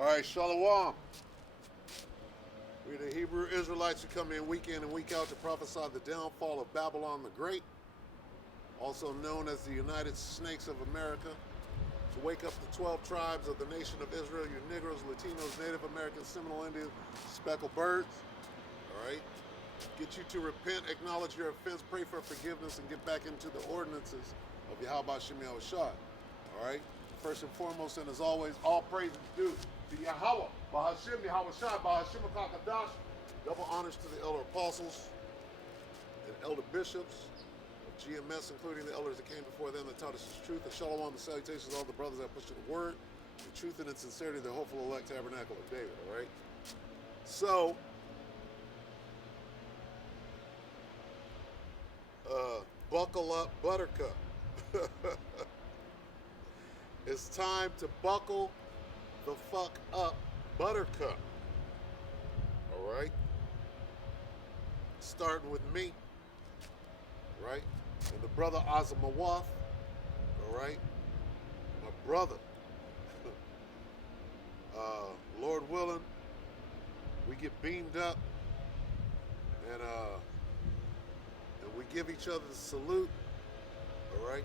All right, Shalom. We're the Hebrew Israelites who come in week in and week out to prophesy the downfall of Babylon the Great, also known as the United Snakes of America, to wake up the 12 tribes of the nation of Israel, you Negroes, Latinos, Native Americans, Seminole Indians, speckled birds. All right? Get you to repent, acknowledge your offense, pray for forgiveness, and get back into the ordinances of Yahweh Shem Yahushua. All right? First and foremost, and as always, all praise is due to Yahweh, Bahashem Yahushua, Bahashem HaKadash. Double honors to the elder apostles and elder bishops of GMS, including the elders that came before them that taught us his truth. And shalom, the salutations of all the brothers that pushed to the word, the truth and its sincerity, the hopeful elect tabernacle of David. All right? So, buckle up, Buttercup. It's time to buckle the fuck up, Buttercup. All right? Starting with me, right? And the brother Azamowath, all right? My brother. Lord willing, we get beamed up and we give each other the salute, all right?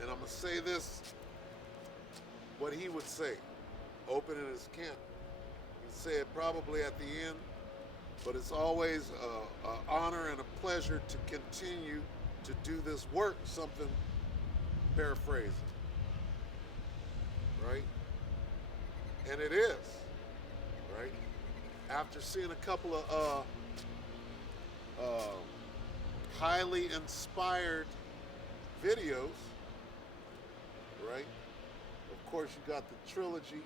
And I'm going to say this, what he would say, opening his camp. He'd say it probably at the end, but it's always an honor and a pleasure to continue to do this work, something paraphrasing, right? And it is, right? After seeing a couple of highly inspired videos, right? Of course, you got the trilogy,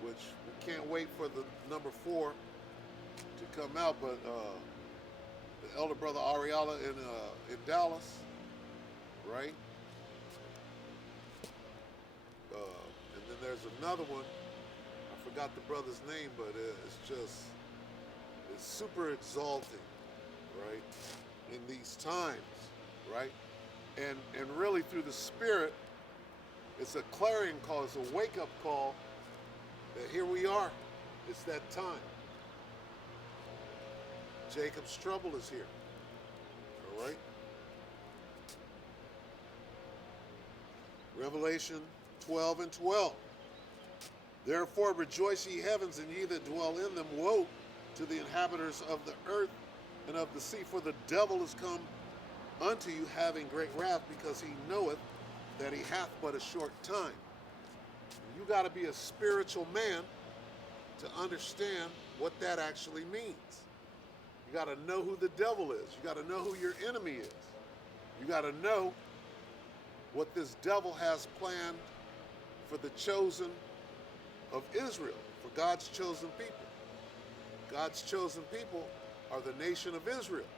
which we can't wait for the number 4 to come out, but the elder brother Ariala in Dallas, right? And then there's another one. I forgot the brother's name, but it's super exalting, right? In these times, right? And really through the spirit, it's a clarion call, it's a wake-up call that here we are. It's that time. Jacob's trouble is here. All right? Revelation 12 and 12. Therefore rejoice ye heavens, and ye that dwell in them. Woe to the inhabitants of the earth and of the sea, for the devil is come unto you having great wrath, because he knoweth that he hath but a short time. You got to be a spiritual man to understand what that actually means. You got to know who the devil is. You got to know who your enemy is. You got to know what this devil has planned for the chosen of Israel, for God's chosen people. God's chosen people are the nation of Israel.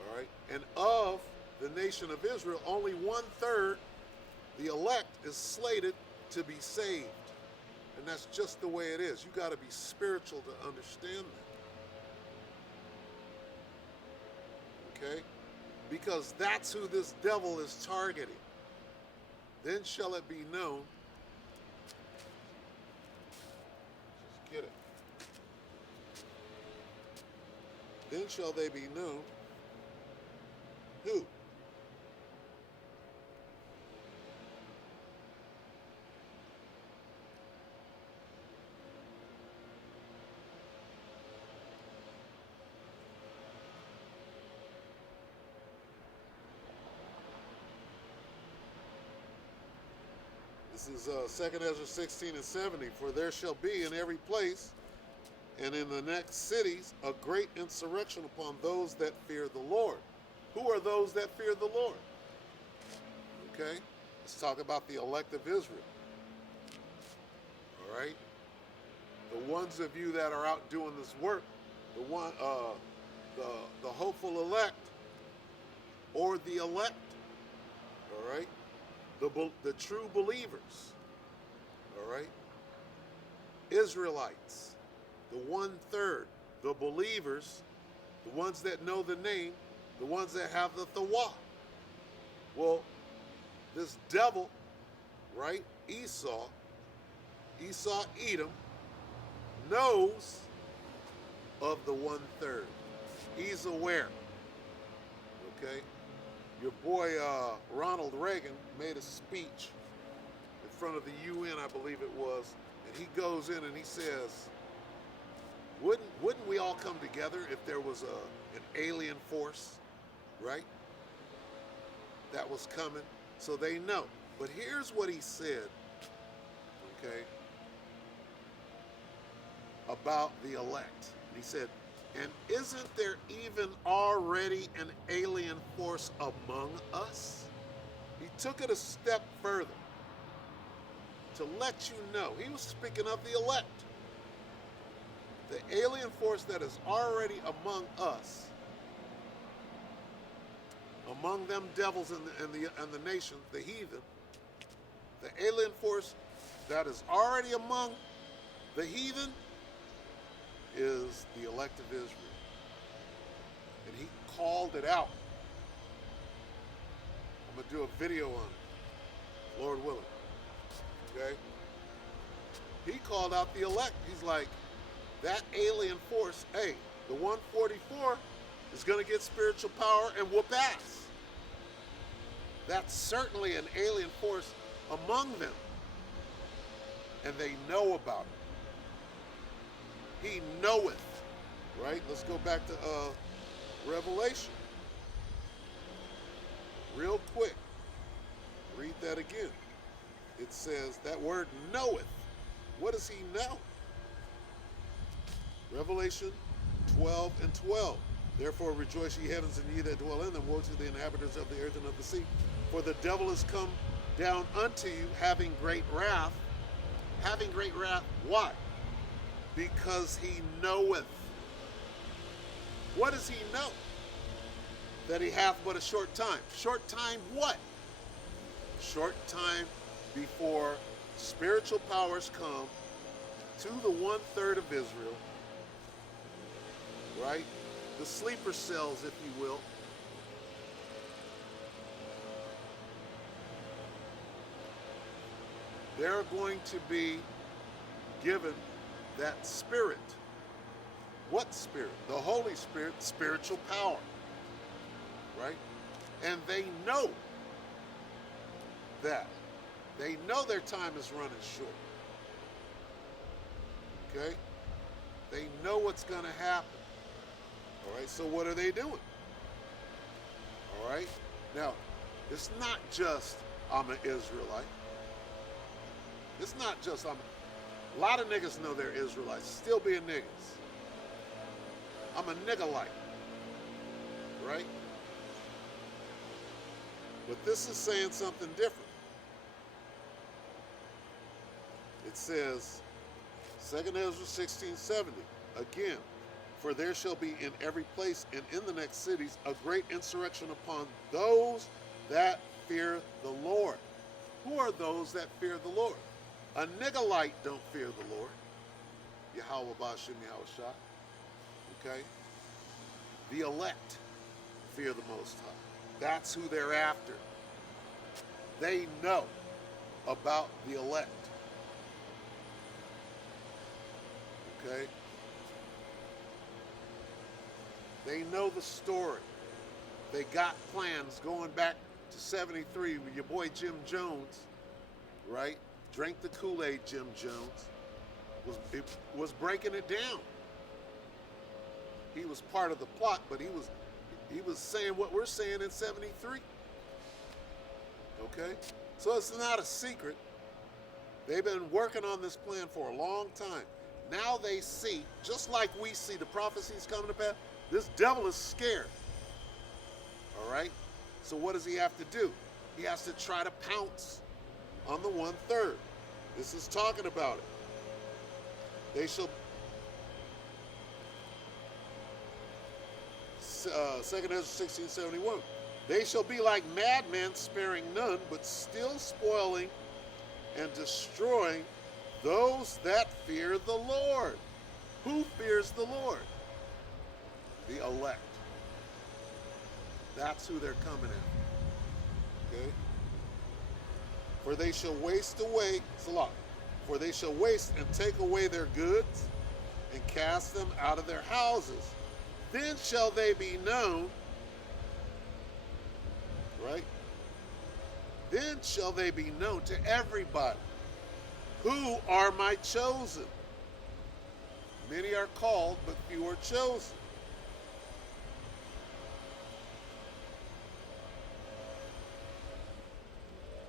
All right? And of the nation of Israel, only 1/3, the elect, is slated to be saved. And that's just the way it is. You got to be spiritual to understand that. Okay? Because that's who this devil is targeting. Then shall it be known. Just get it. Then shall they be known. Who? This is 2nd Ezra 16 and 70. For there shall be in every place and in the next cities a great insurrection upon those that fear the Lord. Who are those that fear the Lord? Okay, let's talk about the elect of Israel. All right, the ones of you that are out doing this work, the hopeful elect, or the elect. All right, the true believers. All right, Israelites, the 1/3, the believers, the ones that know the name, the ones that have the Tawah. Well, this devil, right, Esau, Esau, Edom, knows of the 1/3. He's aware. Okay? Your boy Ronald Reagan made a speech in front of the UN, I believe it was, and he goes in and he says, wouldn't we all come together if there was an alien force, right? That was coming, so they know. But here's what he said, okay, about the elect. He said, and isn't there even already an alien force among us? He took it a step further to let you know. He was speaking of the elect. The alien force that is already among us, among them devils and the nation, the heathen, the alien force that is already among the heathen is the elect of Israel. And he called it out. I'm going to do a video on it, Lord willing. Okay? He called out the elect. He's like, that alien force, hey, the 144 is going to get spiritual power and whoop ass. That's certainly an alien force among them. And they know about it. He knoweth, right? Let's go back to Revelation. Real quick. Read that again. It says that word knoweth. What does he know? Revelation 12:12. Therefore rejoice, ye heavens, and ye that dwell in them. Woe to the inhabitants of the earth and of the sea. For the devil is come down unto you, having great wrath. Having great wrath. Why? Because he knoweth. What does he know? That he hath but a short time. Short time what? Short time before spiritual powers come to the 1/3 of Israel. Right? The sleeper cells, if you will. They're going to be given that spirit. What spirit? The Holy Spirit, spiritual power. Right? And they know that. They know their time is running short. Okay? They know what's going to happen. All right, so what are they doing? All right? Now, it's not just I'm an Israelite. It's not just a lot of niggas know they're Israelites, still being niggas. I'm a niggalite, right? But this is saying something different. It says, 2nd Ezra 16:70, again, for there shall be in every place and in the next cities a great insurrection upon those that fear the Lord. Who are those that fear the Lord? A niggalite don't fear the Lord. Yahweh Bashim Yahweh Shah. Okay? The elect fear the Most High. That's who they're after. They know about the elect. Okay? They know the story. They got plans going back to 73 with your boy Jim Jones, right? Drank the Kool-Aid, Jim Jones. Was breaking it down. He was part of the plot, but he was saying what we're saying in 73. Okay? So it's not a secret. They've been working on this plan for a long time. Now they see, just like we see the prophecies coming to pass, this devil is scared. All right? So what does he have to do? He has to try to pounce on the 1/3. This is talking about it. They shall, 2nd Ezra 16:71. They shall be like madmen, sparing none, but still spoiling and destroying those that fear the Lord. Who fears the Lord? The elect. That's who they're coming at. Okay? For they shall waste away, Salah. For they shall waste and take away their goods and cast them out of their houses. Then shall they be known, right? Then shall they be known to everybody, who are my chosen. Many are called, but few are chosen.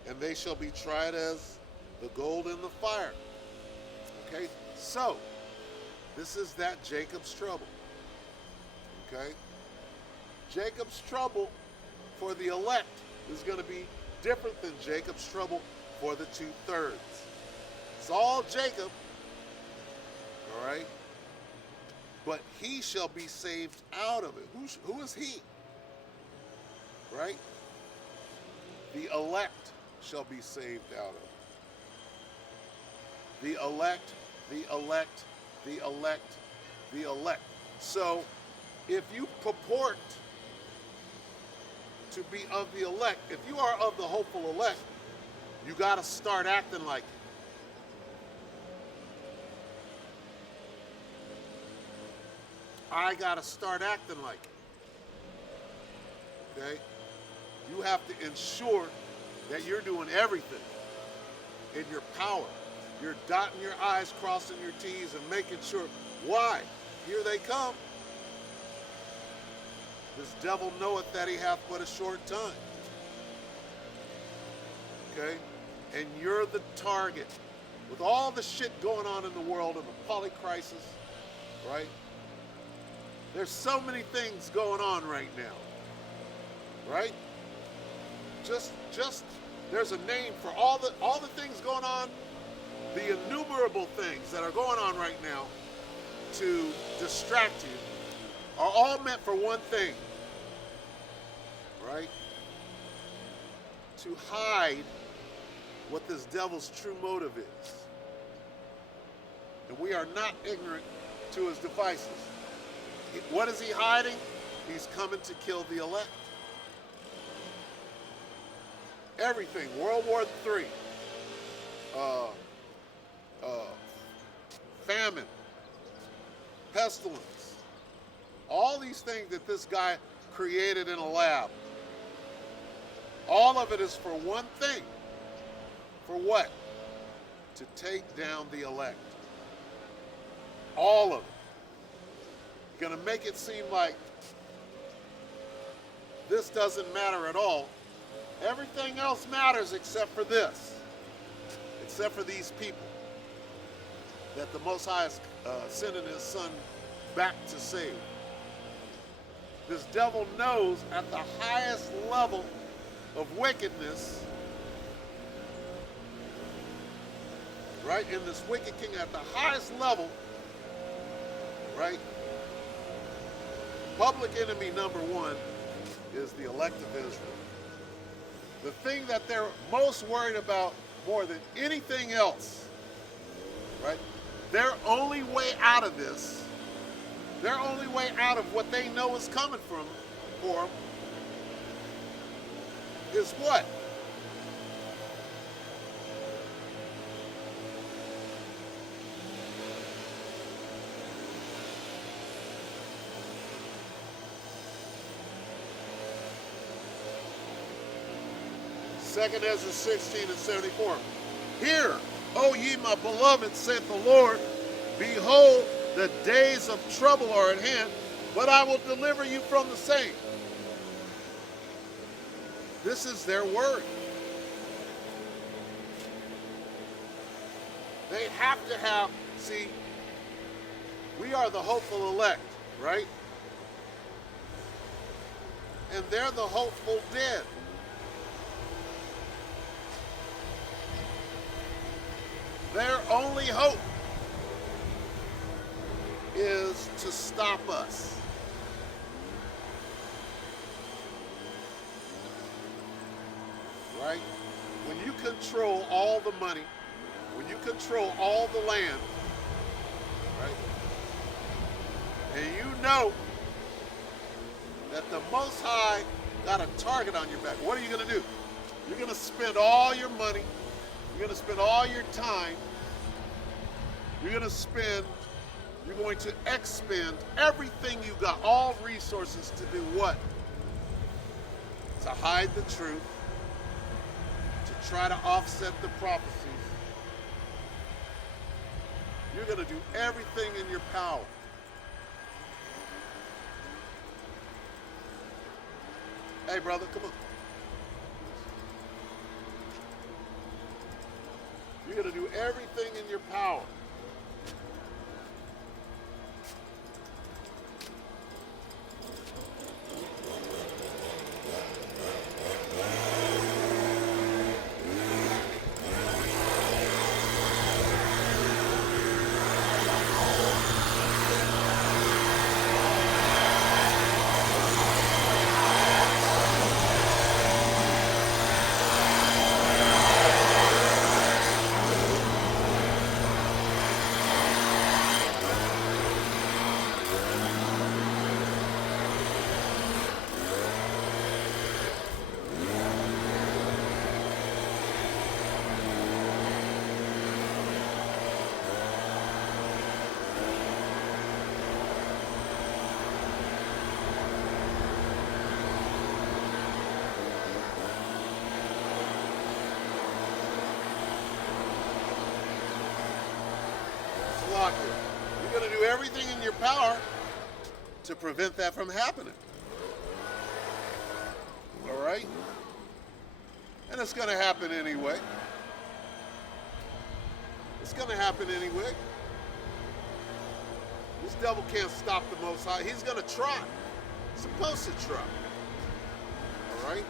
And they shall be tried as the gold in the fire. Okay, so this is that Jacob's trouble. Okay, Jacob's trouble for the elect is going to be different than Jacob's trouble for the 2/3. It's all Jacob, all right? But he shall be saved out of it. Who is he? Right? The elect shall be saved out of it. The elect, the elect, the elect, the elect. So if you purport to be of the elect, if you are of the hopeful elect, you got to start acting like it. I got to start acting like it. Okay? You have to ensure that you're doing everything in your power. You're dotting your I's, crossing your T's, and making sure. Why? Here they come. This devil knoweth that he hath but a short time. Okay? And you're the target. With all the shit going on in the world of the polycrisis, right? There's so many things going on right now. Right? Just there's a name for all the things going on, the innumerable things that are going on right now to distract you are all meant for one thing, right? To hide what this devil's true motive is. And we are not ignorant to his devices. What is he hiding? He's coming to kill the elect. Everything. World War III. Famine. Pestilence. All these things that this guy created in a lab. All of it is for one thing. For what? To take down the elect. All of it. Going to make it seem like this doesn't matter at all. Everything else matters except for this. Except for these people that the Most High is sending his son back to save. This devil knows at the highest level of wickedness, right? In this wicked king at the highest level, right? Public enemy number one is the elect of Israel. The thing that they're most worried about more than anything else, right? Their only way out of this, their only way out of what they know is coming for them, is what? Second Ezra 16 and 74. Hear, O ye my beloved, saith the Lord, behold, the days of trouble are at hand, but I will deliver you from the same. This is their word. They have to have, see, we are the hopeful elect, right? And they're the hopeful dead. Their only hope is to stop us. Right? When you control all the money, when you control all the land, right? And you know that the Most High got a target on your back, what are you going to do? You're going to spend all your money, you're going to spend all your time You're going to expend everything you got, all resources to do what? To hide the truth, to try to offset the prophecies. You're going to do everything in your power. Hey, brother, come on. You're going to do everything in your power. You're going to do everything in your power to prevent that from happening. All right? And it's going to happen anyway. It's going to happen anyway. This devil can't stop the Most High. He's going to try. He's supposed to try. All right?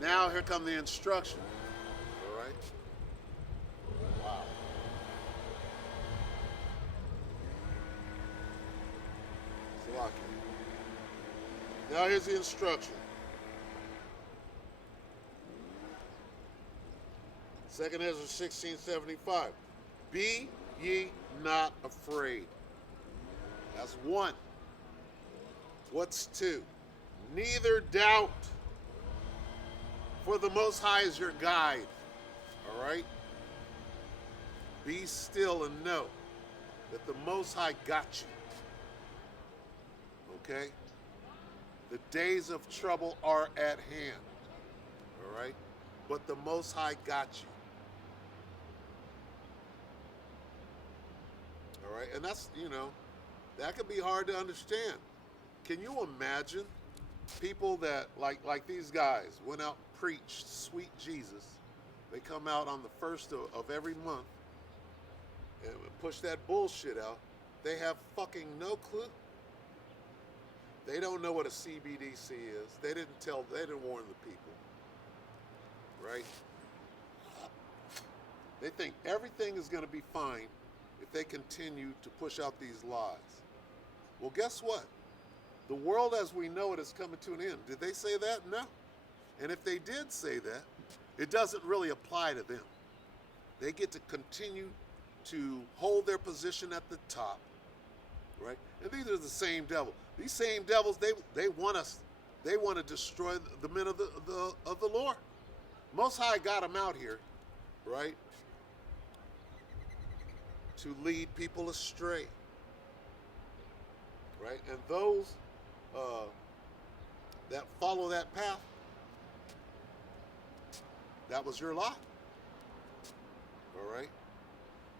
Now here come the instructions. All right? Wow. Now here's the instruction. 2nd Ezra 16:75. Be ye not afraid. That's 1. What's 2? Neither doubt. For the Most High is your guide. All right? Be still and know that the Most High got you. Okay? The days of trouble are at hand. All right? But the Most High got you. All right? And that's, that could be hard to understand. Can you imagine people that, like these guys, went out and preached sweet Jesus? They come out on the 1st of every month and push that bullshit out. They have fucking no clue. They don't know what a CBDC is. They didn't warn the people. Right? They think everything is going to be fine if they continue to push out these lies. Well, guess what? The world as we know it is coming to an end. Did they say that? No. And if they did say that, it doesn't really apply to them. They get to continue to hold their position at the top, right? And these are the same devil. These same devils, they want us. They want to destroy the men of the Lord. Most High got them out here, right? To lead people astray, right? And those that follow that path, that was your lot. All right?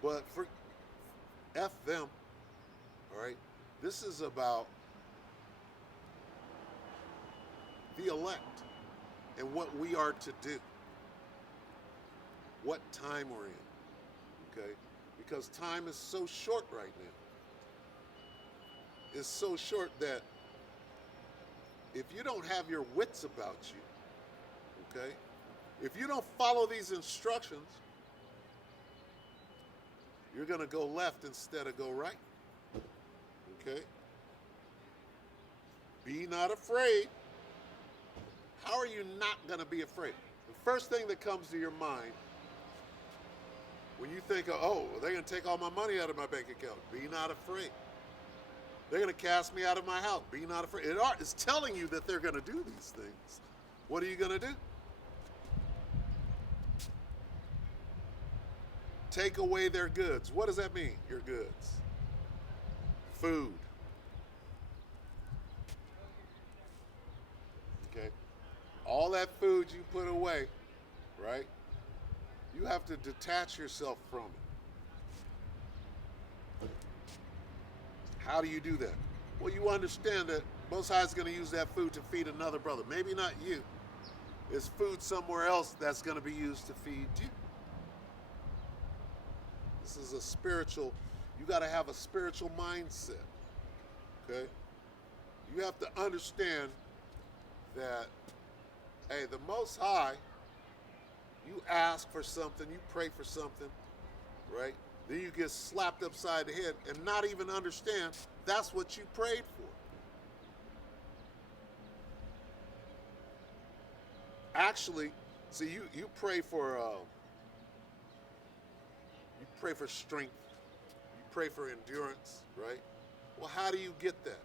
But for F them, all right? This is about the elect and what we are to do. What time we're in, okay? Because time is so short right now. It's so short that if you don't have your wits about you, okay? If you don't follow these instructions, you're going to go left instead of go right. Okay? Be not afraid. How are you not going to be afraid? The first thing that comes to your mind when you think, they're going to take all my money out of my bank account. Be not afraid. They're going to cast me out of my house. Be not afraid. It's telling you that they're going to do these things. What are you going to do? Take away their goods. What does that mean, your goods? Food. Okay? All that food you put away, right? You have to detach yourself from it. How do you do that? Well, you understand that Most High is going to use that food to feed another brother. Maybe not you. It's food somewhere else that's going to be used to feed you. This is a spiritual, you got to have a spiritual mindset. Okay? You have to understand that, hey, the Most High, you ask for something, you pray for something, right? Then you get slapped upside the head and not even understand that's what you prayed for. Actually, see, you pray for strength, you pray for endurance, right? Well, how do you get that?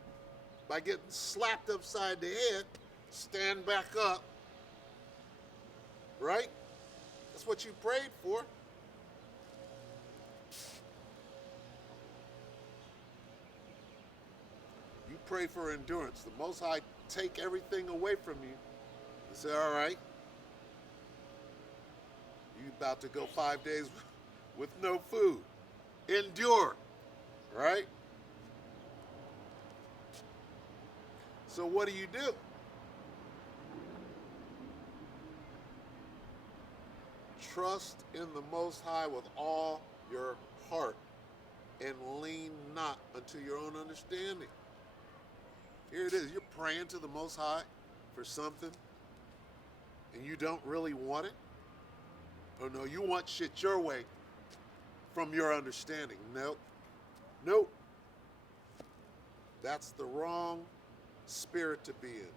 By getting slapped upside the head, stand back up, right? That's what you prayed for. You pray for endurance. The Most High take everything away from you. You say, all right, you about to go 5 days with no food. Endure, right? So what do? Trust in the Most High with all your heart and lean not unto your own understanding. Here it is. You're praying to the Most High for something and you don't really want it. Oh no, you want shit your way from your understanding. Nope. That's the wrong spirit to be in.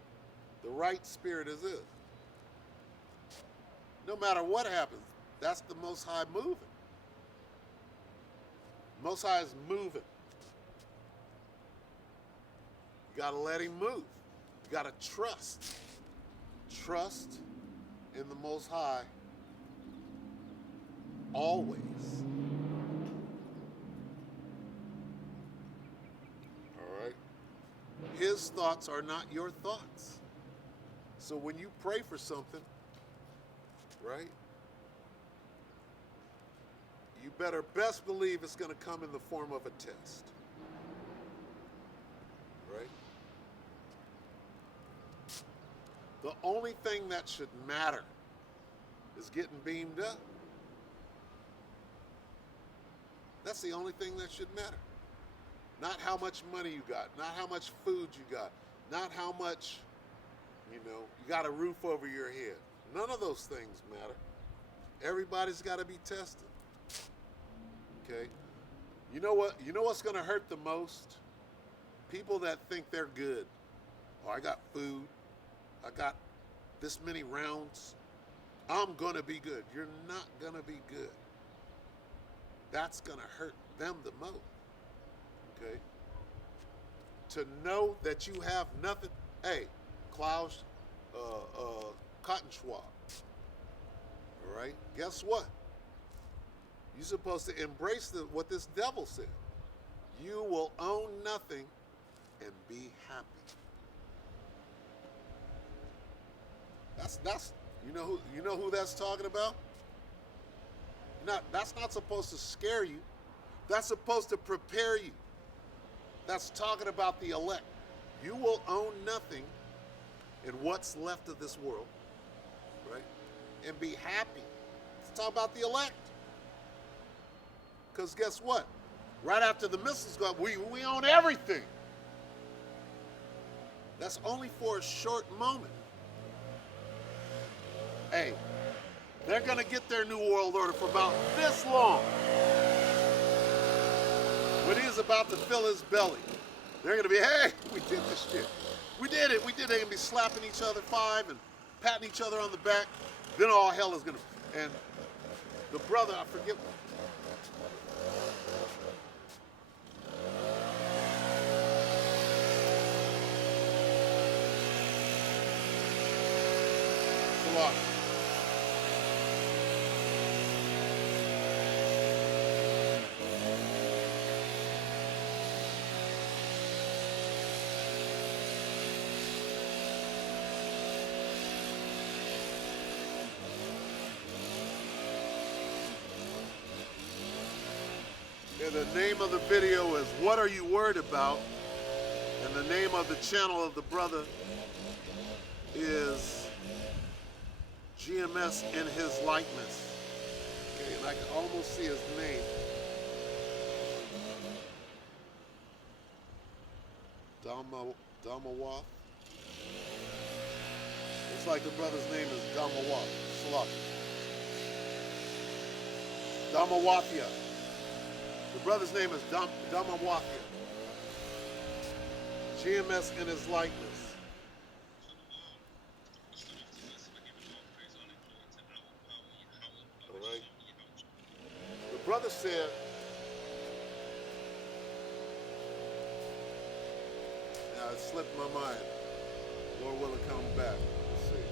The right spirit is it. No matter what happens, that's the Most High moving. Most High is moving. You got to let him move. You got to trust. Trust in the Most High always. All right? His thoughts are not your thoughts. So when you pray for something, right, you better best believe it's going to come in the form of a test. Right? The only thing that should matter is getting beamed up. That's the only thing that should matter. Not how much money you got, not how much food you got, not how much, you got a roof over your head. None of those things matter. Everybody's got to be tested. Okay? You know what? You know what's going to hurt the most? People that think they're good. Oh, I got food. I got this many rounds. I'm going to be good. You're not going to be good. That's going to hurt them the most. Okay? To know that you have nothing. Hey, Klaus Cotton Schwab. All right? Guess what? You're supposed to embrace what this devil said. You will own nothing and be happy. That's you know who that's talking about? That's not supposed to scare you. That's supposed to prepare you. That's talking about the elect. You will own nothing in what's left of this world, right? And be happy. It's talking about the elect. Because guess what? Right after the missiles go up, we own everything. That's only for a short moment. Hey, they're going to get their new world order for about this long. When he's about to fill his belly, they're going to be, hey, we did this shit. We did it. They're going to be slapping each other 5 and patting each other on the back. Then all hell is going to, and the brother, I forget, Salak. And the name of the video is What Are You Worried About? And the name of the channel of the brother is GMS in His Likeness. Okay, and I can almost see his name. Damawath. Looks like the brother's name is Damawath. Salak. Damawathia. The brother's name is Damawathia. GMS in His Likeness. All right. The brother said, now it slipped my mind. Lord will it come back. Let's see.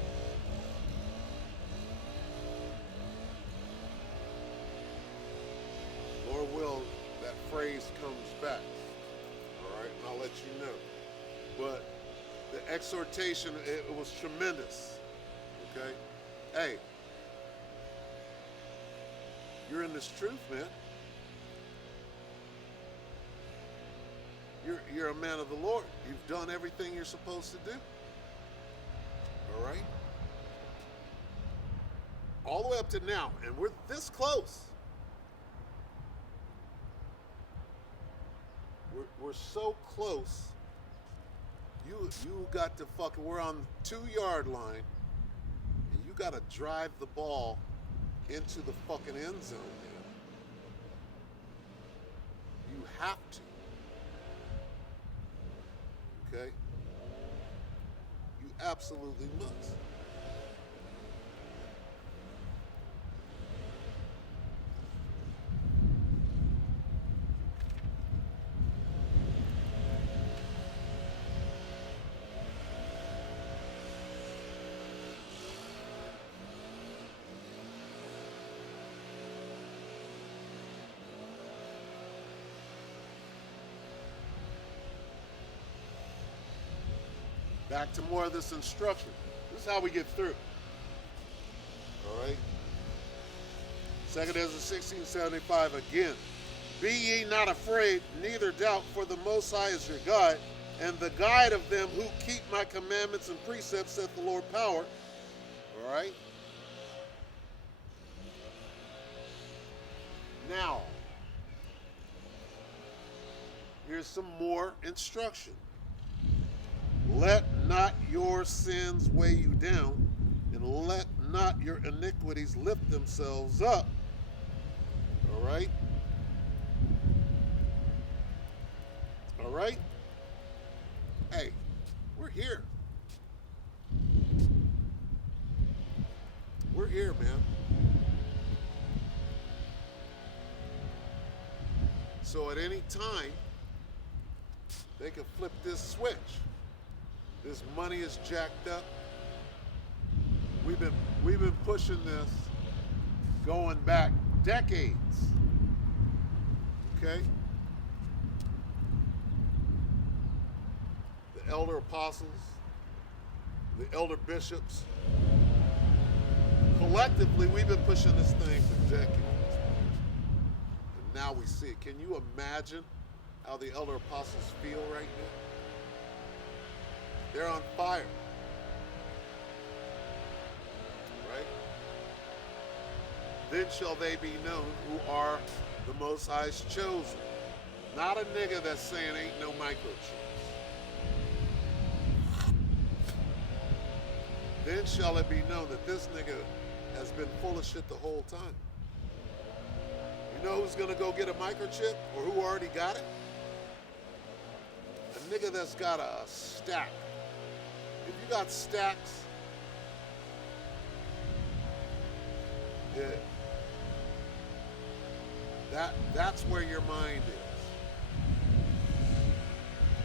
Lord will, that phrase comes back. All right, and I'll let you know. But the exhortation, it was tremendous. Okay? Hey, you're in this truth, man. You're a man of the Lord. You've done everything you're supposed to do. All right? All the way up to now, and we're this close. We're so close. You got to fucking, we're on the 2-yard line, and you got to drive the ball into the fucking end zone, man. You have to. Okay? You absolutely must. Back to more of this instruction. This is how we get through. All right. 2 Ezra 16:75 again. Be ye not afraid, neither doubt, for the Most High is your guide, and the guide of them who keep my commandments and precepts, saith the Lord power. All right. Now, here's some more instruction. Let not your sins weigh you down, and let not your iniquities lift themselves up. All right? All right? Hey, we're here. We're here, man. So at any time, they can flip this switch. This money is jacked up. We've been pushing this going back decades. Okay? The elder apostles, the elder bishops, collectively we've been pushing this thing for decades. And now we see it. Can you imagine how the elder apostles feel right now? They're on fire. Right? Then shall they be known who are the Most High's chosen. Not a nigga that's saying ain't no microchips. Then shall it be known that this nigga has been full of shit the whole time. You know who's gonna go get a microchip, or who already got it? A nigga that's got a stack. If you got stacks, that's where your mind is.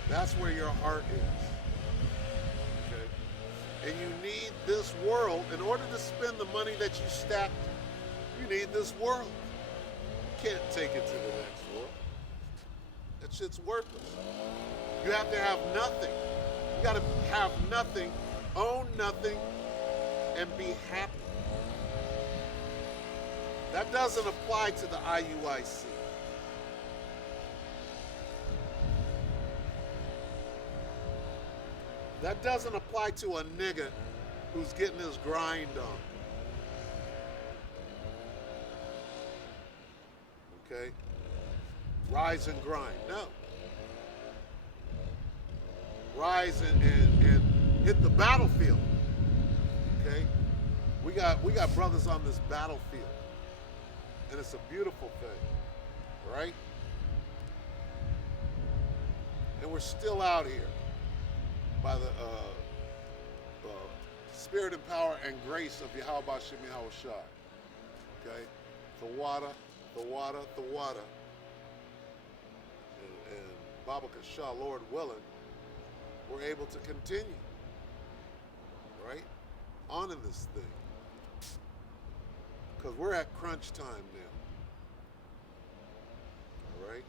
That's where your heart is. Okay? And you need this world. In order to spend the money that you stacked, you need this world. You can't take it to the next world. That shit's worthless. You have to have nothing. You got to have nothing, own nothing, and be happy. That doesn't apply to the IUIC. That doesn't apply to a nigga who's getting his grind on. Okay? Rise and grind. No. Rise and hit the battlefield. Okay? We got brothers on this battlefield. And it's a beautiful thing. Right? And we're still out here by the spirit and power and grace of Yahweh Bashem Yahweh Shai. Okay? The water. And Baba Kasha, Lord willing, we're able to continue. Right? On in this thing. Because we're at crunch time now. All right?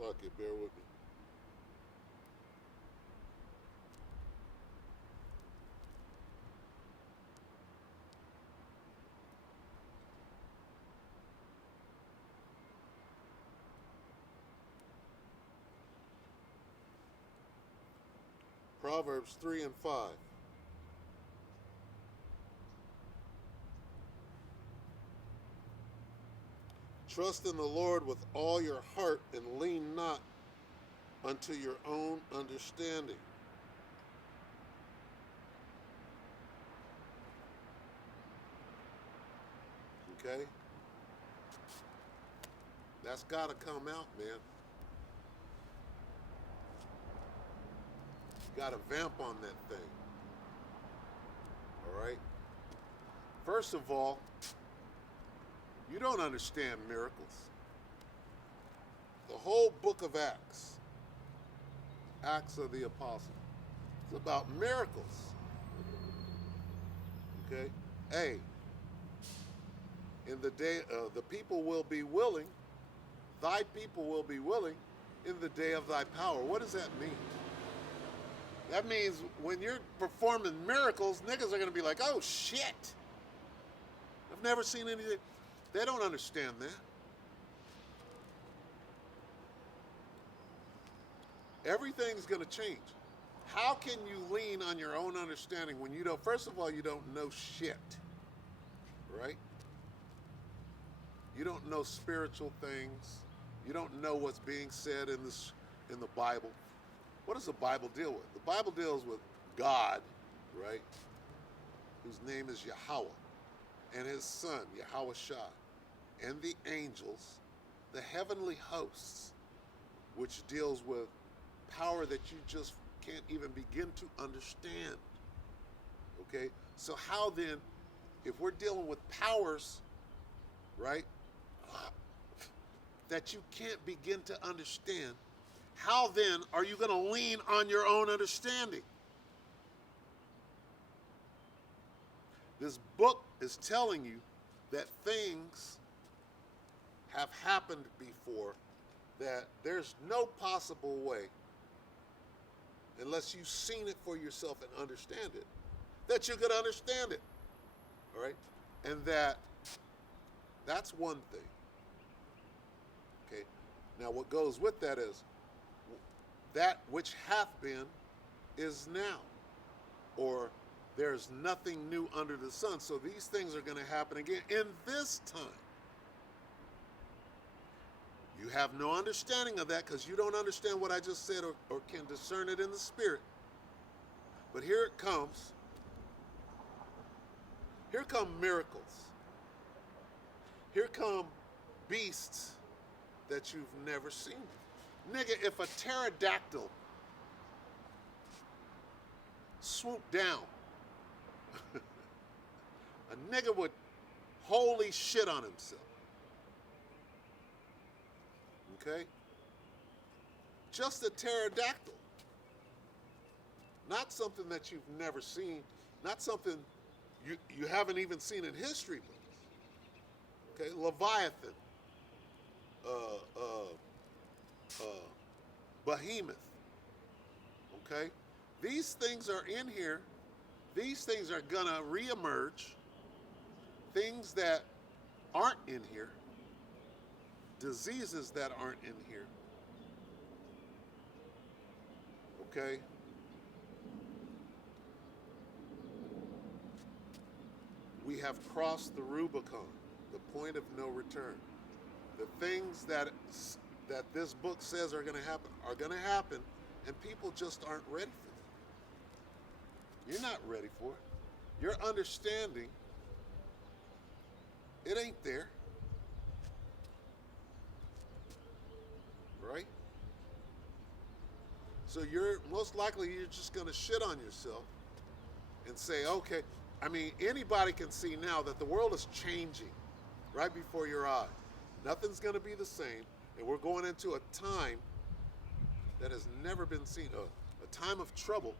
Lucky, bear with me. Proverbs 3 and 5. Trust in the Lord with all your heart and lean not unto your own understanding. Okay? That's got to come out, man. You got to vamp on that thing. All right? First of all, you don't understand miracles. The whole book of Acts, Acts of the Apostles, it's about miracles. Okay? Hey, in the day, the people will be willing, thy people will be willing in the day of thy power. What does that mean? That means when you're performing miracles, niggas are going to be like, oh shit. I've never seen anything. They don't understand that. Everything's going to change. How can you lean on your own understanding when you don't, first of all, you don't know shit, right? You don't know spiritual things. You don't know what's being said in the Bible. What does the Bible deal with? The Bible deals with God, right? Whose name is Yahweh, and his son, Yahweh Shai, and the angels, the heavenly hosts, which deals with power that you just can't even begin to understand. Okay? So how then, if we're dealing with powers, right, that you can't begin to understand, how then are you going to lean on your own understanding? This book is telling you that things have happened before, that there's no possible way, unless you've seen it for yourself and understand it, that you could understand it. All right? And that's one thing. Okay? Now what goes with that is, that which hath been is now. Or there's nothing new under the sun. So these things are going to happen again in this time. You have no understanding of that because you don't understand what I just said or can discern it in the spirit. But here it comes. Here come miracles. Here come beasts that you've never seen. Nigga, if a pterodactyl swoop down. A nigga would holy shit on himself. Okay? Just a pterodactyl. Not something that you've never seen, not something you haven't even seen in history books. Okay? Leviathan. Behemoth. Okay? These things are in here. These things are gonna reemerge. Things that aren't in here. Diseases that aren't in here. Okay? We have crossed the Rubicon, the point of no return. The things that this book says are going to happen, and people just aren't ready for them. You're not ready for it. Your understanding, it ain't there. Right? So you're most likely you're just going to shit on yourself and say, okay, I mean, anybody can see now that the world is changing right before your eyes. Nothing's going to be the same, and we're going into a time that has never been seen, a time of trouble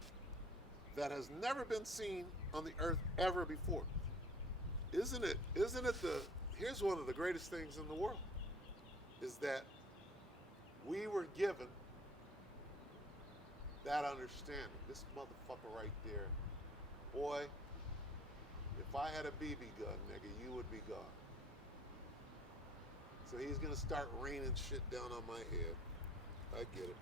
that has never been seen on the earth ever before. Isn't it here's one of the greatest things in the world, is that we were given that understanding. This motherfucker right there, boy, if I had a BB gun, nigga, you would be gone. So he's gonna start raining shit down on my head. I get it.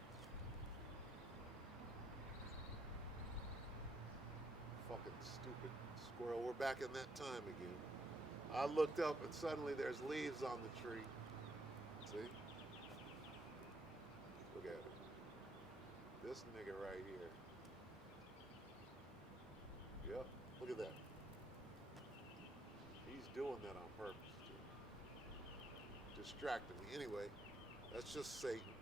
Fucking stupid squirrel. We're back in that time again. I looked up and suddenly there's leaves on the tree. See? Look at it. This nigga right here. Yep, look at that. He's doing that on purpose, too. Distracting me. Anyway, that's just Satan.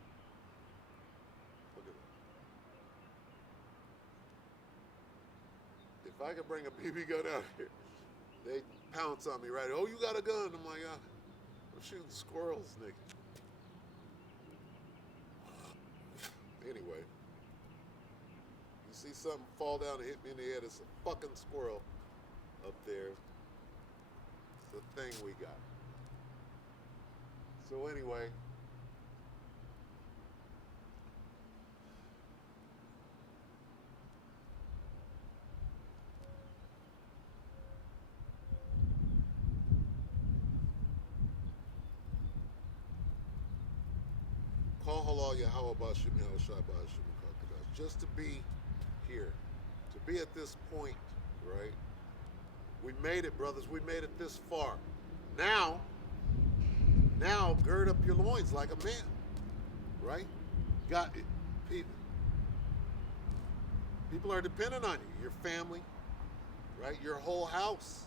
Look at that. If I could bring a BB gun out here, they pounce on me, right? Oh, you got a gun. I'm like, I'm shooting squirrels, nigga. Anyway, you see something fall down and hit me in the head, it's a fucking squirrel up there. It's the thing we got. So anyway, call halal Yahweh Bashim Yahushua Bashim Kakadash. Just to be here, to be at this point, right? We made it, brothers. We made it this far. Now gird up your loins like a man, right? Got it. People are dependent on you, your family, right? Your whole house.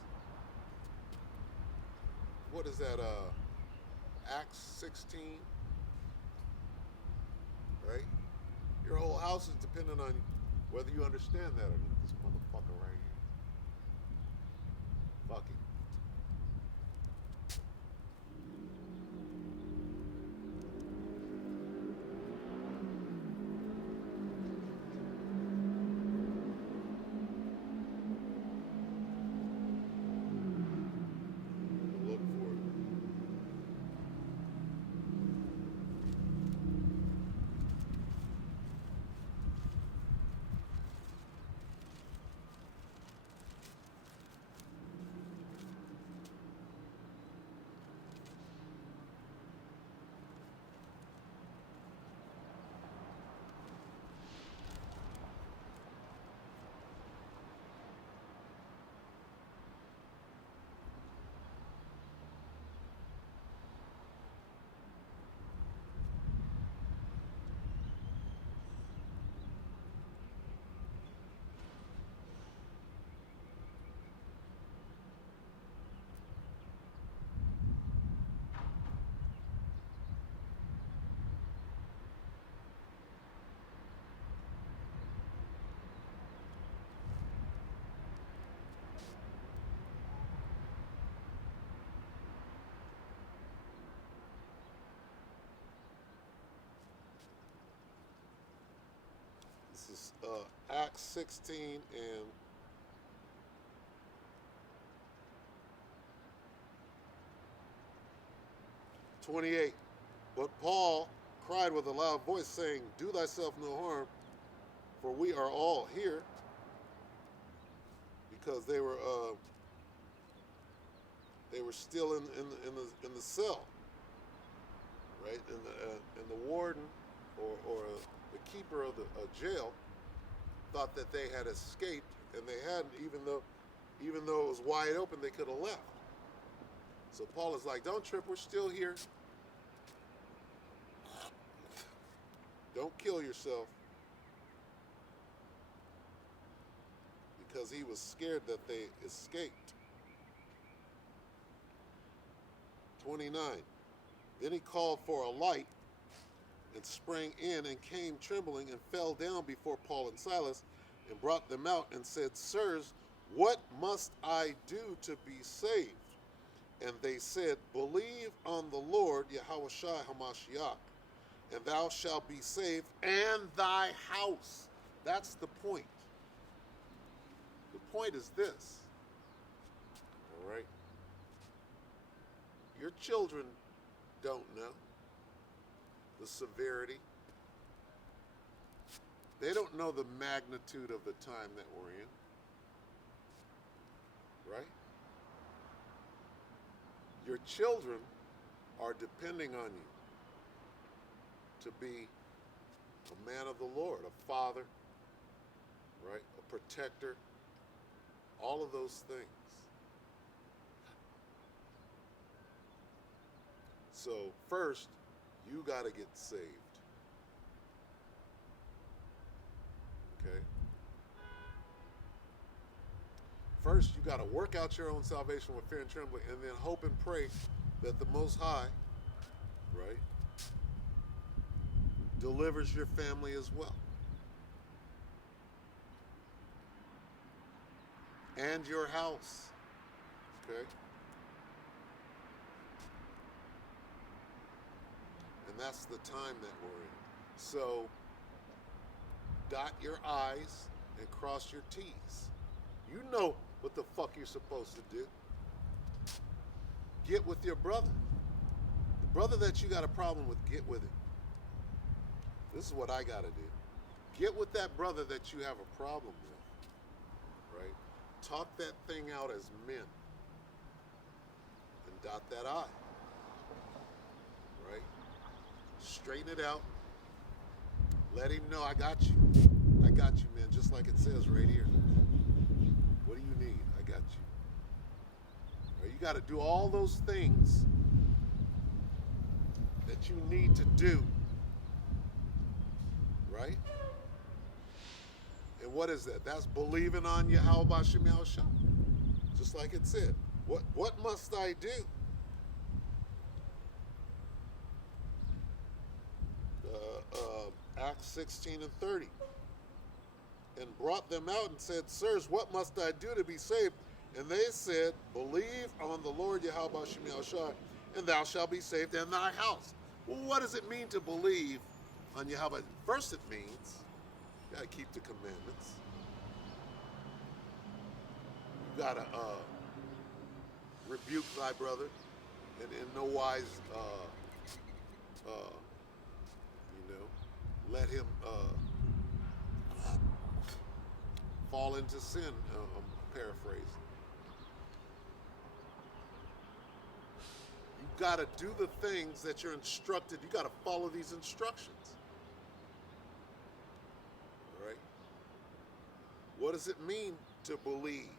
What is that? Acts 16, right? Your whole house is dependent on you, whether you understand that or not. This motherfucker right here. Fuck it. Look for it. Acts 16 and 28. But Paul cried with a loud voice, saying, "Do thyself no harm, for we are all here." Because they were still in the cell, right? And the warden or the keeper of the jail thought that they had escaped, and they hadn't. Even though it was wide open, they could have left. So Paul is like, "Don't trip. We're still here. Don't kill yourself," because he was scared that they escaped. 29. Then he called for a light and sprang in and came trembling and fell down before Paul and Silas and brought them out and said, "Sirs, what must I do to be saved?" And they said, "Believe on the Lord Yahushua HaMashiach, and thou shalt be saved, and thy house." That's the point. The point is this, all right? Your children don't know the severity. They don't know the magnitude of the time that we're in, right? Your children are depending on you to be a man of the Lord, a father, right? A protector, all of those things. So first, you got to get saved. Okay? First, you got to work out your own salvation with fear and trembling, and then hope and pray that the Most High, right, delivers your family as well. And your house. Okay? And that's the time that we're in. So, dot your I's and cross your T's. You know what the fuck you're supposed to do. Get with your brother. The brother that you got a problem with, get with him. This is what I got to do. Get with that brother that you have a problem with, right? Talk that thing out as men. And dot that I, right? Straighten it out. Let him know, I got you. I got you, man, just like it says right here. What do you need? I got you. Right? You got to do all those things that you need to do, right? And what is that? That's believing on Yahweh B'Shem Yahushua. Just like it said. What must I do? Acts 16 and 30. And brought them out and said, "Sirs, what must I do to be saved?" And they said, "Believe on the Lord Yahweh B'Shem Yahushua, and thou shalt be saved in thy house." Well, what does it mean to believe on Yahweh? First, it means you got to keep the commandments. You got to rebuke thy brother, and in no wise, let him fall into sin. I'm paraphrasing. You got to do the things that you're instructed. You got to follow these instructions. All right? What does it mean to believe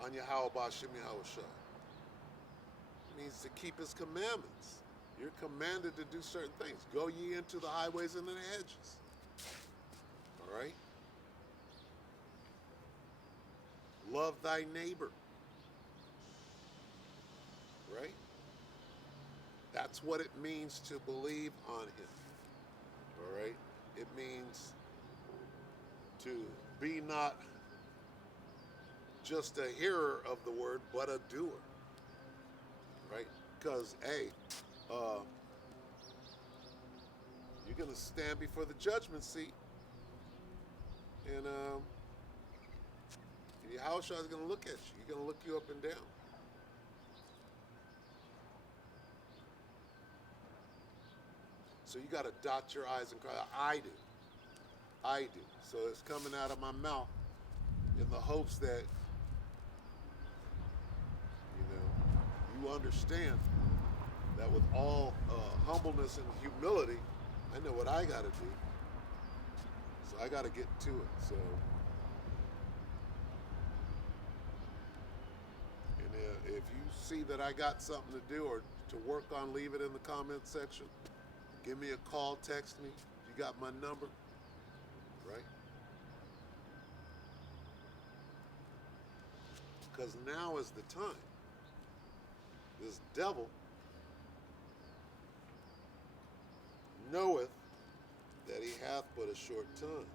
on Yahweh B'Shem Yahushua? It means to keep his commandments. You're commanded to do certain things. Go ye into the highways and the hedges. All right? Love thy neighbor. Right? That's what it means to believe on him. All right? It means to be not just a hearer of the word, but a doer. Right? Because, hey, you're going to stand before the judgment seat. And your house is going to look at you. He's going to look you up and down. So you got to dot your I's and cross. I do. I do. So it's coming out of my mouth in the hopes that, you understand that with all humbleness and humility, I know what I got to do. So I got to get to it. So, and if you see that I got something to do or to work on, leave it in the comment section. Give me a call, text me. You got my number, right? Because now is the time. This devil knoweth that he hath but a short time.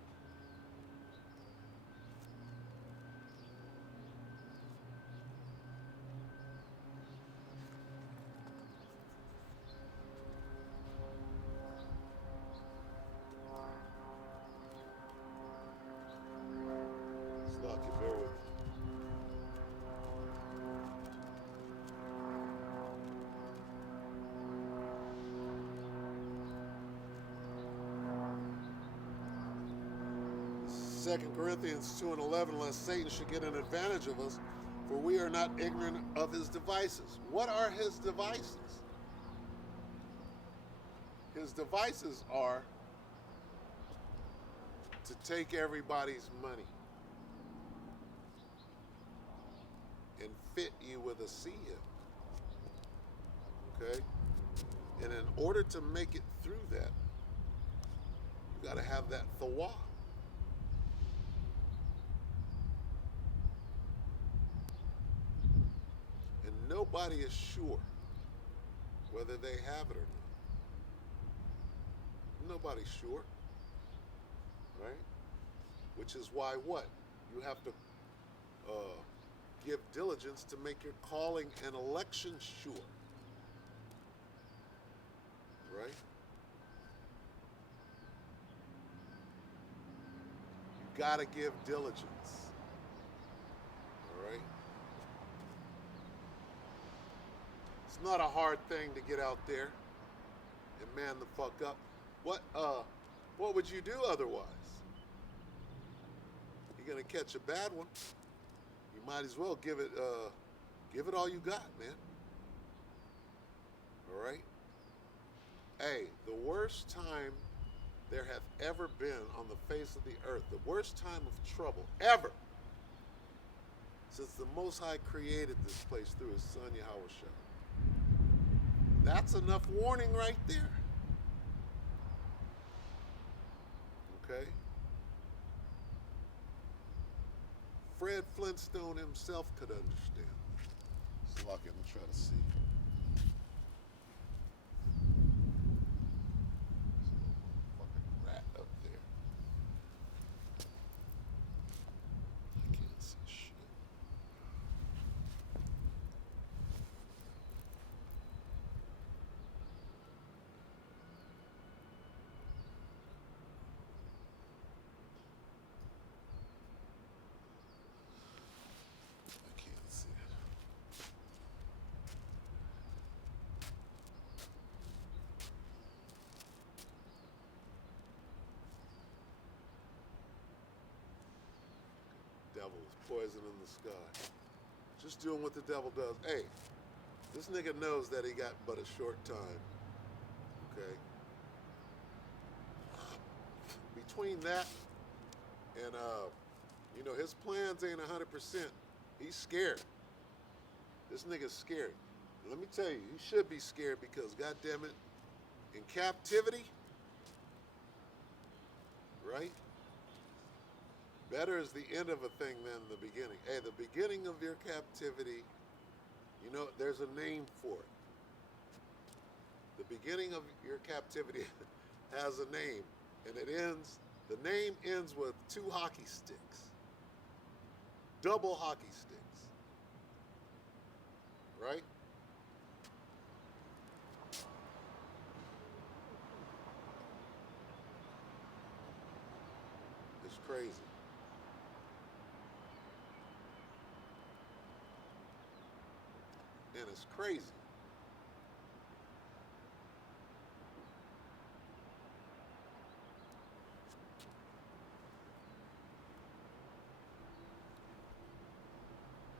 Slocky, bear with me. Second Corinthians 2:11, lest Satan should get an advantage of us, for we are not ignorant of his devices. What are his devices? His devices are to take everybody's money and fit you with a CM. Okay? And in order to make it through that, you got to have that thawah. And nobody is sure whether they have it or not. Nobody's sure. Right? Which is why what? You have to give diligence to make your calling and election sure. Right? You gotta give diligence. All right? It's not a hard thing to get out there and man the fuck up. What would you do otherwise? You're gonna catch a bad one. You might as well give it all you got, man. All right? Hey, the worst time there hath ever been on the face of the earth, the worst time of trouble ever, since the Most High created this place through his son Yahushua. That's enough warning right there. Okay? Fred Flintstone himself could understand. So I'm gonna try to see. Fucking rat up there. I can't see shit. Devil is poison in the sky. Just doing what the devil does. Hey, this nigga knows that he got but a short time. Okay? Between that and, his plans ain't 100%. He's scared. This nigga's scared. Let me tell you, you should be scared because, goddammit, in captivity, right? Better is the end of a thing than the beginning. Hey, the beginning of your captivity, there's a name for it. The beginning of your captivity has a name, and the name ends with 2 hockey sticks. Double hockey sticks. Right? It's crazy. and it's crazy.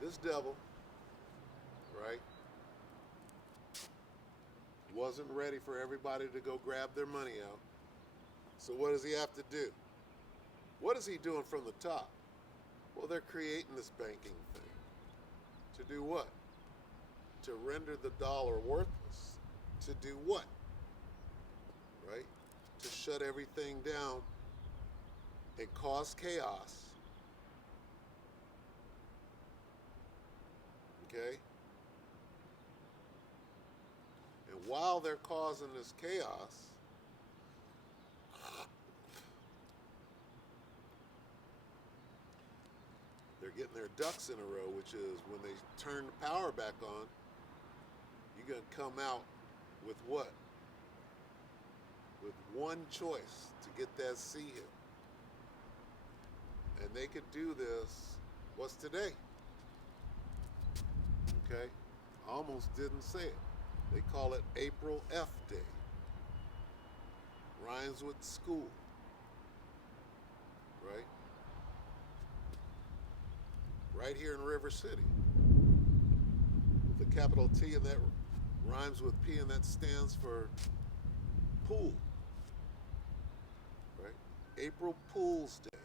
This devil, right, wasn't ready for everybody to go grab their money out. So what does he have to do? What is he doing from the top? Well, they're creating this banking thing. To do what? To render the dollar worthless. To do what? Right? To shut everything down and cause chaos. Okay? And while they're causing this chaos, they're getting their ducks in a row, which is when they turn the power back on, you're going to come out with what? With one choice to get that sea hit. And they could do this, what's today? Okay? I almost didn't say it. They call it April F Day. Rhymes with school. Right? Right here in River City. With a capital T, and that rhymes with P, and that stands for pool. Right? April Fool's Day.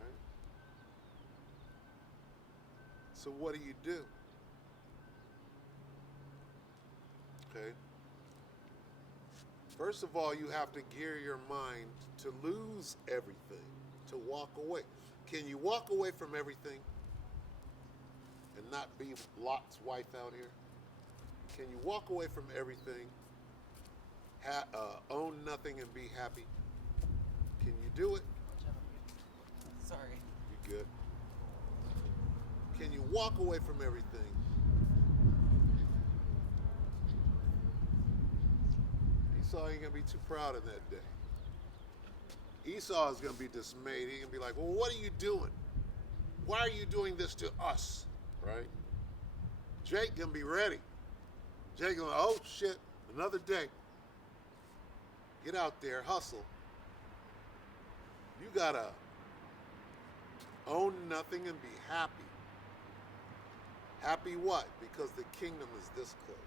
Right? So what do? Okay? First of all, you have to gear your mind to lose everything, to walk away. Can you walk away from everything and not be Lot's wife out here? Can you walk away from everything, own nothing, and be happy? Can you do it? Sorry. You good? Can you walk away from everything? Esau ain't gonna be too proud of that day. Esau is gonna be dismayed. He's gonna be like, well, what are you doing? Why are you doing this to us? Right? Jake gonna be ready. Jake gonna, oh shit, another day. Get out there, hustle. You gotta own nothing and be happy. Happy what? Because the kingdom is this close.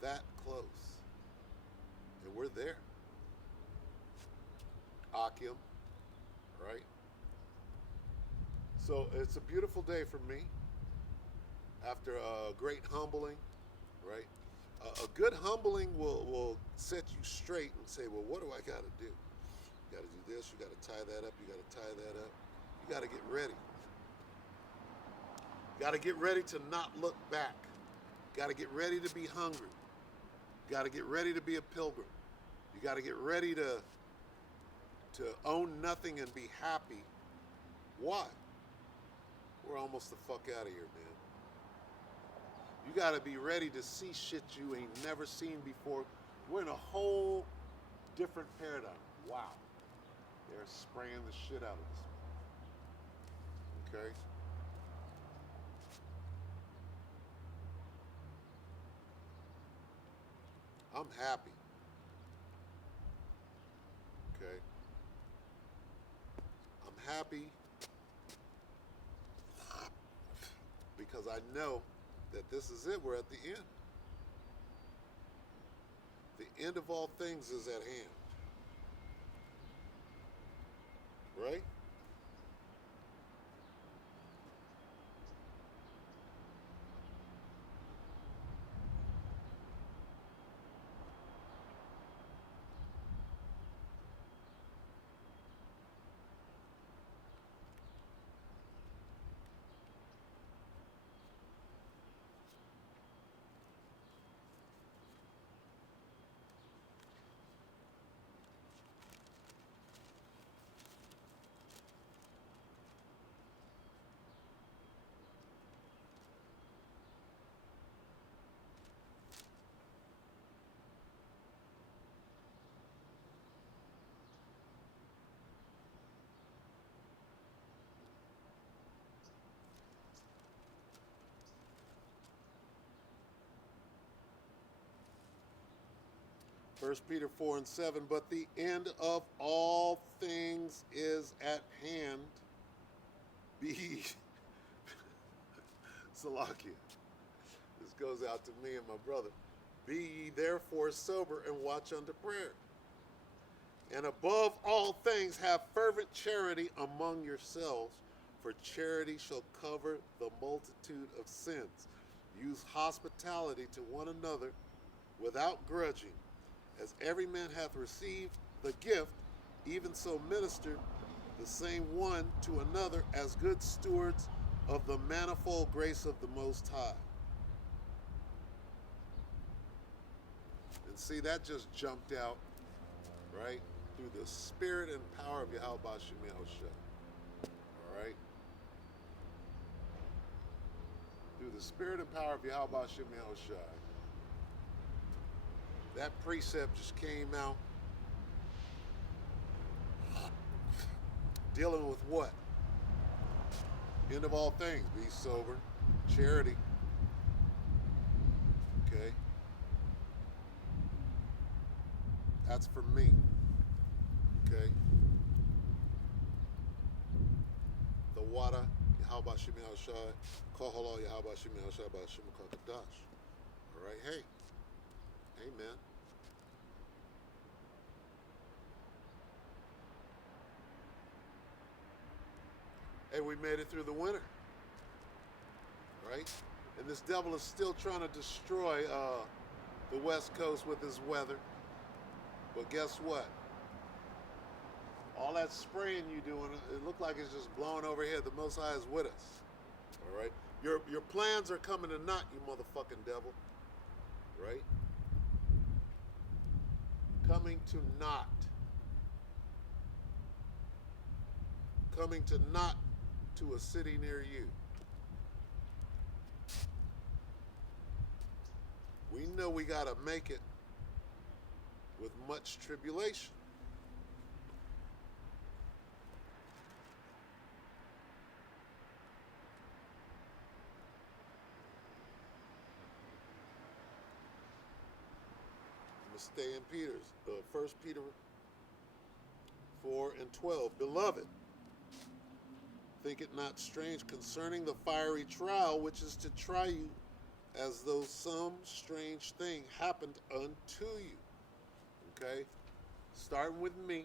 That close. And we're there. Akim, right? So it's a beautiful day for me. After a great humbling, right? A good humbling will set you straight and say, well, what do I got to do? You got to do this, you got to tie that up, you got to tie that up. You got to get ready. You got to get ready to not look back. You got to get ready to be hungry. You got to get ready to be a pilgrim. You got to get ready to own nothing and be happy. Why? We're almost the fuck out of here, man. You got to be ready to see shit you ain't never seen before. We're in a whole different paradigm. Wow. They're spraying the shit out of us. Okay? I'm happy. Okay? I'm happy because I know that this is it. We're at the end. The end of all things is at hand. Right? 1 Peter 4 and 7, but the end of all things is at hand. Be Salakia. This goes out to me and my brother. Be ye therefore sober and watch unto prayer. And above all things have fervent charity among yourselves, for charity shall cover the multitude of sins. Use hospitality to one another without grudging. As every man hath received the gift, even so minister the same one to another as good stewards of the manifold grace of the Most High. And see, that just jumped out, right? Through the spirit and power of Yahweh Shem Yahushua. All right? Through the spirit and power of Yahweh Shem Yahushua. That precept just came out dealing with what? End of all things. Be sober. Charity. Okay? That's for me. Okay? The water, Yahweh Shem Yahushua, Koholol Yahweh Shem Yahushua, B'Shem HaKadosh. All right? Hey. Amen. Hey, we made it through the winter, right? And this devil is still trying to destroy the West Coast with his weather. But guess what? All that spraying you doing, it looked like it's just blowing overhead. The Most High is with us, all right? Your plans are coming to naught, you motherfucking devil, right? Coming to naught. Coming to naught to a city near you. We know we got to make it with much tribulation. I'm going to stay in Peter's, 1 Peter 4 and 12. Beloved, think it not strange concerning the fiery trial which is to try you, as though some strange thing happened unto you. Okay? Starting with me.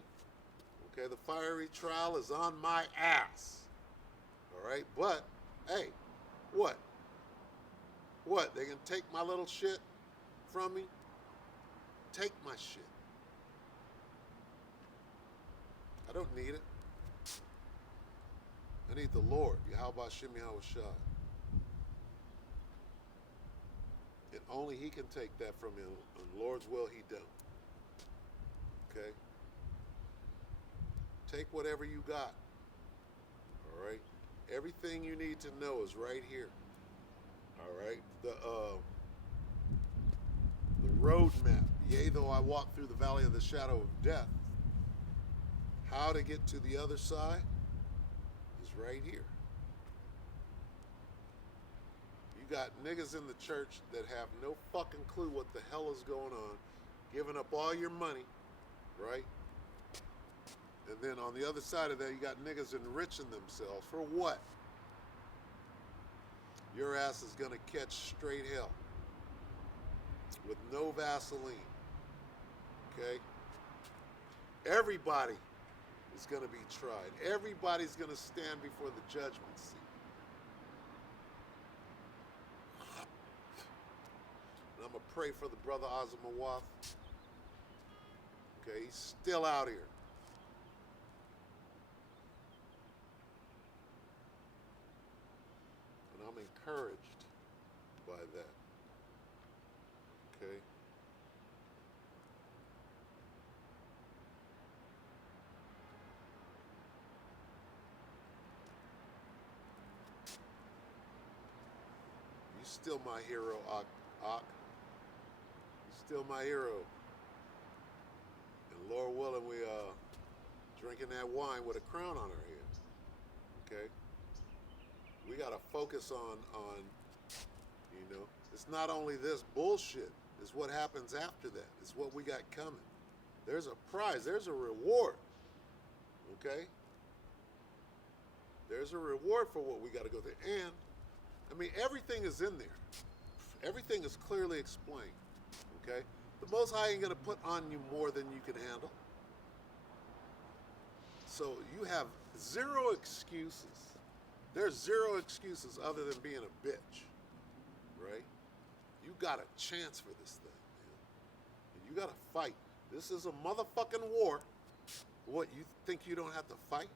Okay, the fiery trial is on my ass. All right? But, hey, what? What? They can take my little shit from me? Take my shit. I don't need it. I need the Lord, Yahweh Shem Yahushua. And only He can take that from you. In Lord's will, He don't. Okay? Take whatever you got. All right? Everything you need to know is right here. All right? The roadmap. Yea, though I walk through the valley of the shadow of death. How to get to the other side is right here. You got niggas in the church that have no fucking clue what the hell is going on, giving up all your money, right? And then on the other side of that, you got niggas enriching themselves. For what? Your ass is going to catch straight hell with no Vaseline. Okay? Everybody is going to be tried. Everybody's going to stand before the judgment seat. And I'm going to pray for the brother Azamawath. Okay, he's still out here. And I'm encouraged by that. Okay? You still my hero, Ak. You're still my hero. And Lord willing, we drinking that wine with a crown on our head. Okay? We got to focus on, you know, it's not only this bullshit is what happens after that. It's what we got coming. There's a prize. There's a reward. Okay? There's a reward for what we got to go through. And, I mean, everything is in there. Everything is clearly explained. Okay? The Most High ain't going to put on you more than you can handle. So you have zero excuses. There's zero excuses other than being a bitch. Right? You got a chance for this thing, man. And you got to fight. This is a motherfucking war. What, you think you don't have to fight?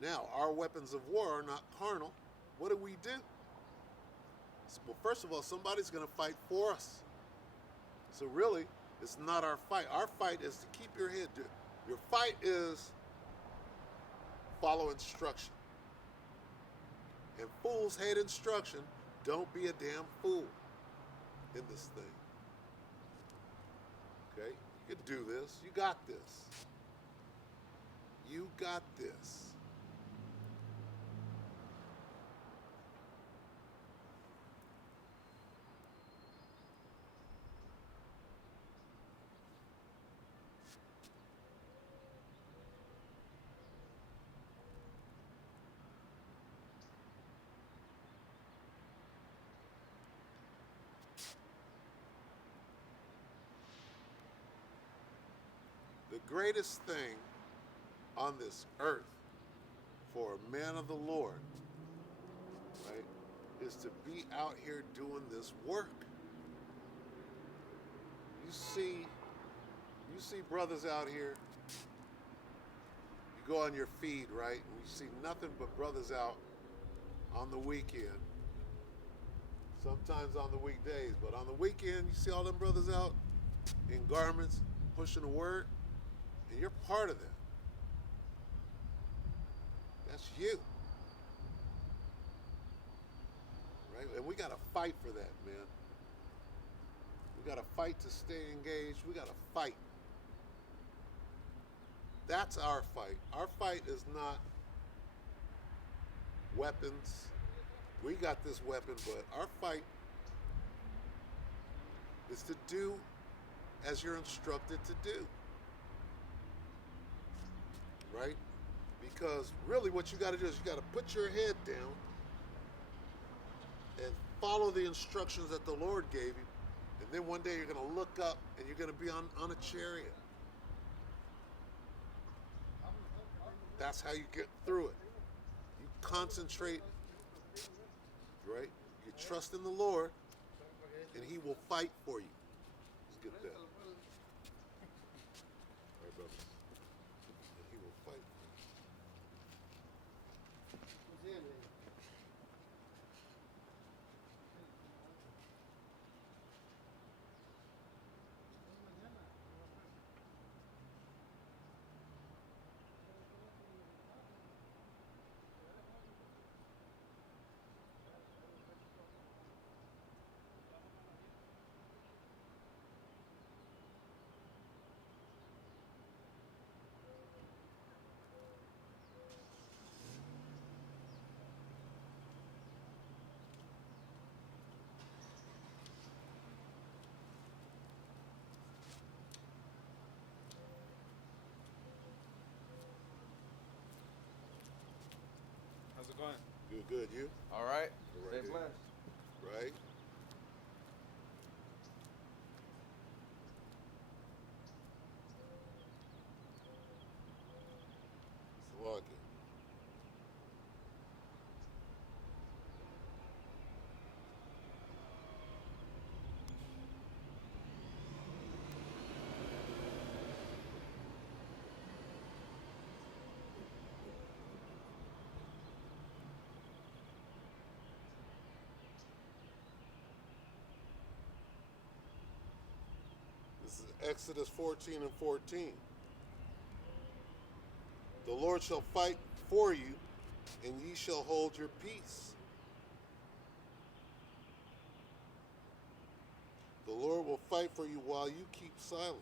Now, our weapons of war are not carnal. What do? Well, first of all, somebody's going to fight for us. So really, it's not our fight. Our fight is to keep your head. Your fight is follow instruction. And fools hate instruction. Don't be a damn fool in this thing. Okay? You can do this. You got this. You got this. The greatest thing on this earth for a man of the Lord, right, is to be out here doing this work. You see brothers out here, you go on your feed, right, and you see nothing but brothers out on the weekend, sometimes on the weekdays, but on the weekend, you see all them brothers out in garments, pushing the word. And you're part of that. That's you. Right? And we got to fight for that, man. We got to fight to stay engaged. We got to fight. That's our fight. Our fight is not weapons. We got this weapon, but our fight is to do as you're instructed to do. Right? Because really what you got to do is you got to put your head down and follow the instructions that the Lord gave you. And then one day you're going to look up and you're going to be on a chariot. That's how you get through it. You concentrate, right? You trust in the Lord and He will fight for you. Let's get that. All right, brothers. He will fight. How's it going? Good. You? All right. All Stay right, blessed. Right? Salaki. This is Exodus 14 and 14. The Lord shall fight for you, and ye shall hold your peace. The Lord will fight for you while you keep silent.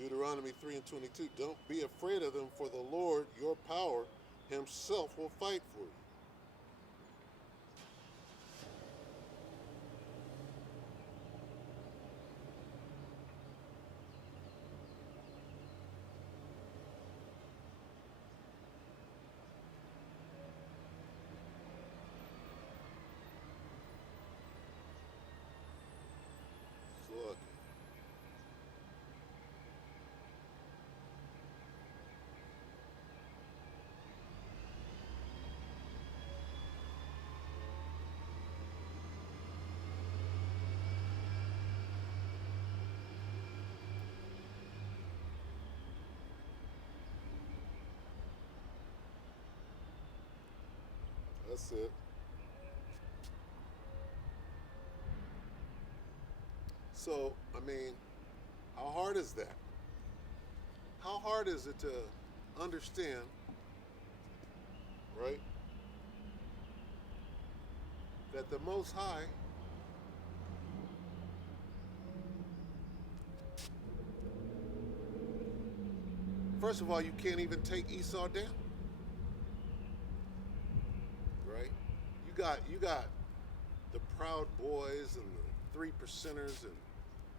Deuteronomy 3 and 22. Don't be afraid of them, for the Lord, your power, himself will fight for you. Look. That's it. So, I mean, how hard is that? How hard is it to understand, right, that the Most High first of all, you can't even take Esau down, right? You got the Proud Boys and the Three Percenters, and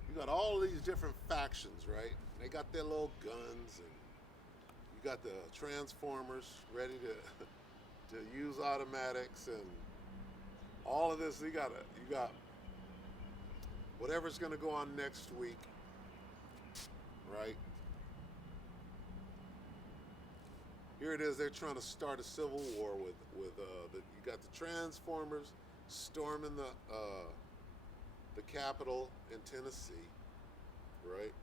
you got all these different factions, right? They got their little guns, and you got the Transformers ready to use automatics, and all of this. You got whatever's going to go on next week, right? Here it is. They're trying to start a civil war with you got the Transformers storming the Capitol in Tennessee, right?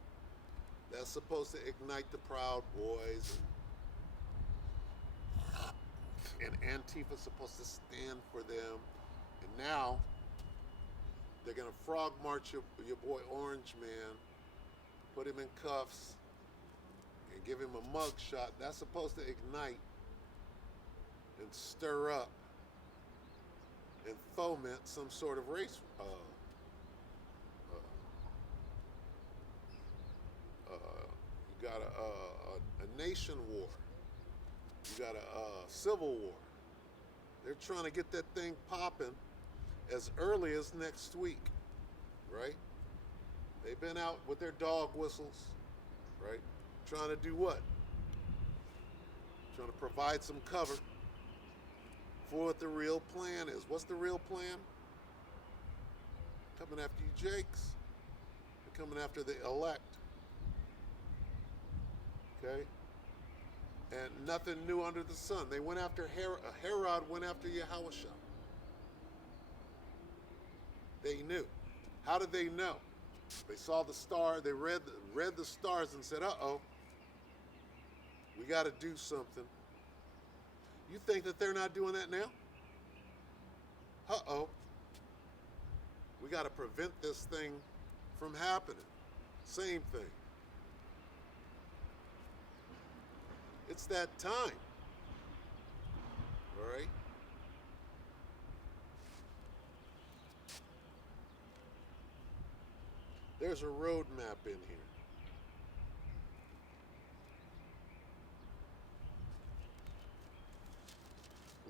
That's supposed to ignite the Proud Boys, and Antifa's supposed to stand for them. And now they're gonna frog march your boy Orange Man, put him in cuffs, and give him a mug shot. That's supposed to ignite and stir up and foment some sort of race you got a nation war. You got a civil war. They're trying to get that thing popping as early as next week, right? They've been out with their dog whistles, right? Trying to do what? Trying to provide some cover for what the real plan is. What's the real plan? Coming after you, Jakes. They're coming after the elect. Okay? And nothing new under the sun. They went after Herod went after Yahushua. They knew. How did they know? They saw the star. They read the stars and said, "Uh-oh, we got to do something." You think that they're not doing that now? Uh-oh, we got to prevent this thing from happening. Same thing. It's that time. All right? There's a roadmap in here.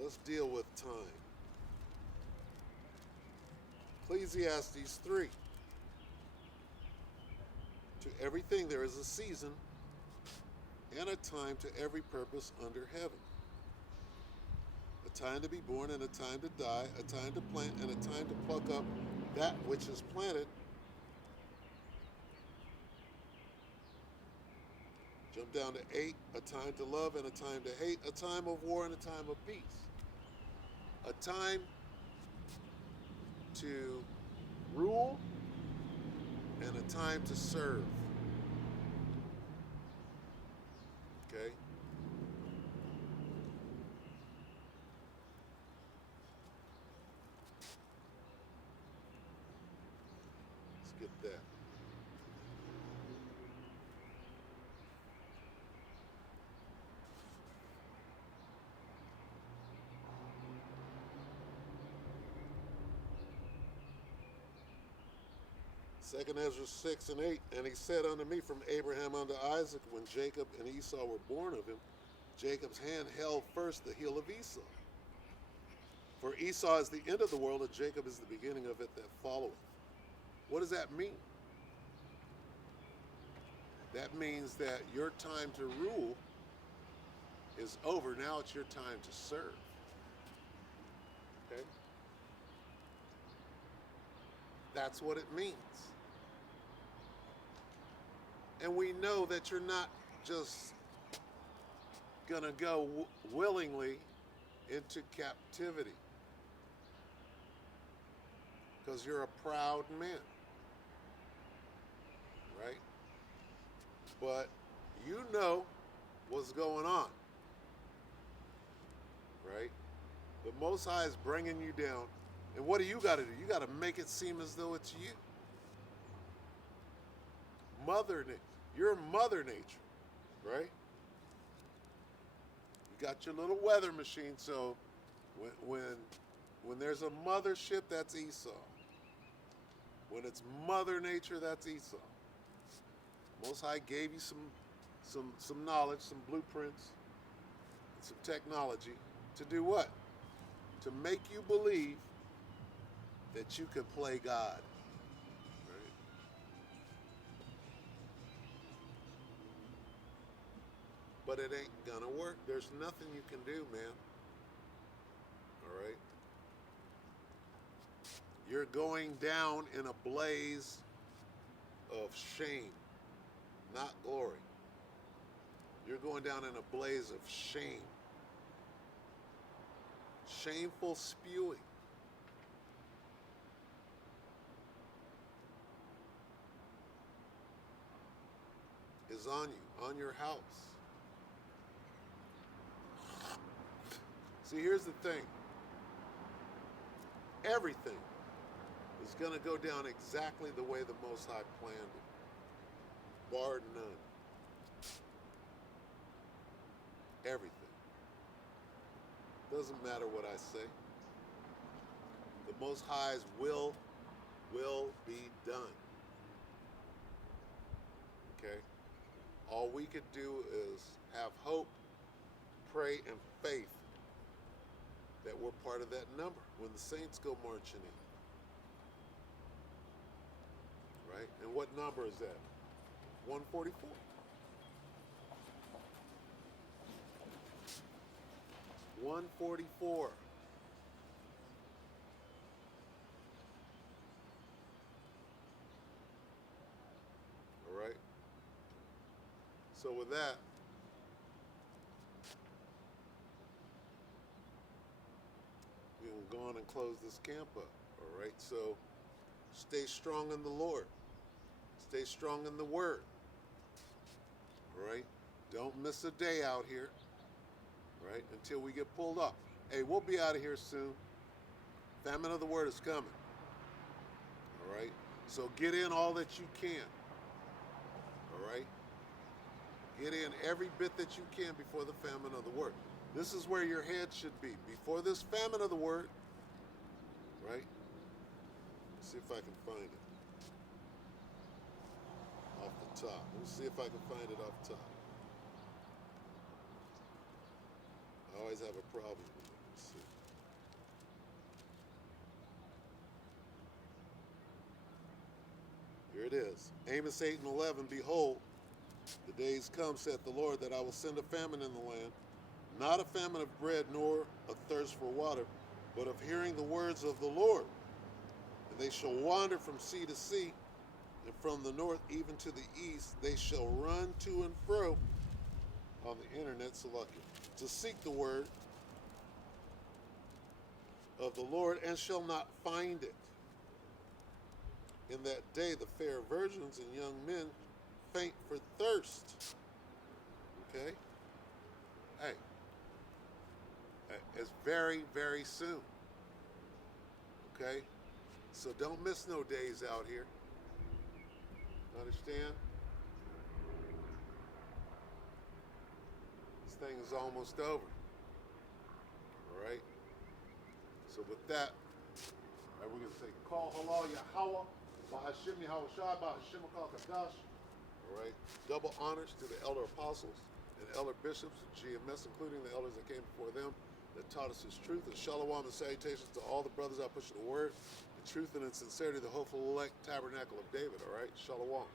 Let's deal with time. Ecclesiastes 3. To everything there is a season and a time to every purpose under heaven. A time to be born and a time to die, a time to plant and a time to pluck up that which is planted. Jump down to 8, a time to love and a time to hate, a time of war and a time of peace. A time to rule and a time to serve. Okay? Let's get that. 2nd Ezra 6 and 8, and he said unto me, from Abraham unto Isaac, when Jacob and Esau were born of him, Jacob's hand held first the heel of Esau. For Esau is the end of the world, and Jacob is the beginning of it that followeth. What does that mean? That means that your time to rule is over. Now it's your time to serve. Okay? That's what it means. And we know that you're not just going to go willingly into captivity because you're a proud man, right? But you know what's going on, right? The Most High is bringing you down. And what do? You got to make it seem as though it's you. You're Mother Nature, right? You got your little weather machine, so when there's a mothership, that's Esau. When it's Mother Nature, that's Esau. Most High gave you some knowledge, some blueprints, and some technology to do what? To make you believe that you could play God. Right? But it ain't gonna work. There's nothing you can do, man. All right? You're going down in a blaze of shame, not glory. You're going down in a blaze of shame. Shameful spewing. Is on you, on your house. See, here's the thing. Everything is going to go down exactly the way the Most High planned it. Bar none. Everything. Doesn't matter what I say. The Most High's will be done. Okay? All we could do is have hope, pray, and faith that we're part of that number when the saints go marching in. Right? And what number is that? 144. $144. All right? So with that, we will go on and close this camp up. All right? So stay strong in the Lord. Stay strong in the Word. All right? Don't miss a day out here. Right? Until we get pulled up. Hey, we'll be out of here soon. Famine of the Word is coming. All right? So get in all that you can. All right? Get in every bit that you can before the famine of the Word. This is where your head should be. Before this famine of the Word. Right? Let's see if I can find it. Off the top. Let's see if I can find it off the top. I always have a problem with it. Let's see. Here it is. Amos 8 and 11. Behold, the days come, saith the Lord, that I will send a famine in the land, not a famine of bread, nor a thirst for water, but of hearing the words of the Lord. And they shall wander from sea to sea, and from the north even to the east. They shall run to and fro on the internet, Salakia, to seek the word of the Lord, and shall not find it. In that day the fair virgins and young men faint for thirst. Okay? Hey. It's very, very soon. Okay? So don't miss no days out here. Understand? This thing is almost over. Alright? So with that, we're going to say, Call Halal Yahweh. Bahashim Yahushua, Bahashim Kadash. All right. Double honors to the elder apostles and elder bishops and GMS, including the elders that came before them, that taught us his truth. And shalom and salutations to all the brothers out pushing the word, the truth and in sincerity, the hopeful elect tabernacle of David. All right. Shalom.